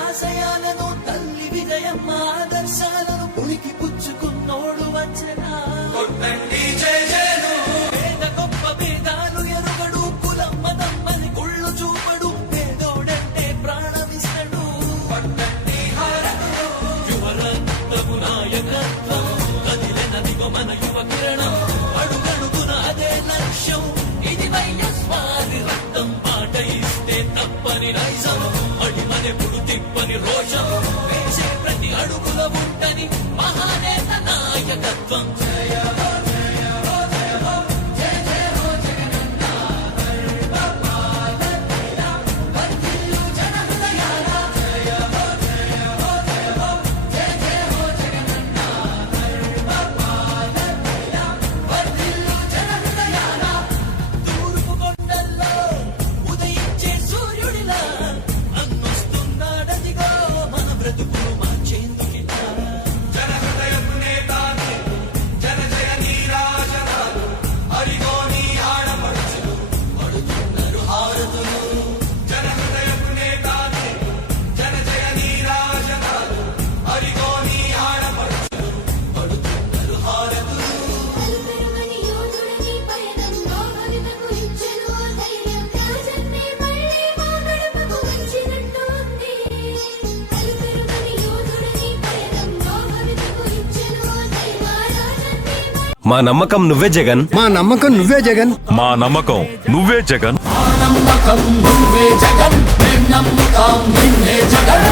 ఆశయాలను తల్లి విజయమ్మ ఆదర్శాలను పుణికి పుచ్చుకున్నోడు వచ్చనా పేద గొప్ప భేదాలు ఎరుగడు కులం మతం అని కుళ్ళు చూపడు పేదోడంటే ప్రాణమిస్తడు యువరత్నము నాయకత్వం కదిలినదిగో మన యువ కిరణం అడుగడుగున అదే లక్ష్యం ఇది వైఎస్వారి రక్తం పాట ఇస్తే తప్పని నైజం అడిమనెప్పుడు తిప్పని రోషం వేసే ప్రతి అడుగుల ఉంటని మహానేత నాయకత్వం తూర్పు కొండల్లో ఉదయించే సూర్యుడిలా అన్నొస్తున్నాడదిగో మన బ్రతుకులు మార్చేందుకిలా జనహృదయపు నేతాన్ని జనజయ నీరాజనాలు అరిగో నీ ఆడపడుచులు పడుతున్నారు హారతులు జనహృదయపు నేతాన్ని జనజయ నీరాజనాలు అరిగో నీ ఆడపడుచులు పడుతున్నారు హారతులు అలుపెరుగని యోధుడిని పయనంలో భవితకు ఇచ్చెను ధైర్యం రాజన్నే మళ్ళీ మా గడపకు వచ్చినట్టు ఉంది అలుపెరుగని యోధుడిని పయనంలో భవితకు ఇచ్చెను ధైర్యం రాజన్నే మా నమ్మకం నువ్వే జగన్. మా నమ్మకం నువ్వే జగన్. మా నమ్మకం నువ్వే జగన్. నమ్మకం నువ్వే జగన్ నమ్ముతాం నిన్నే జగన్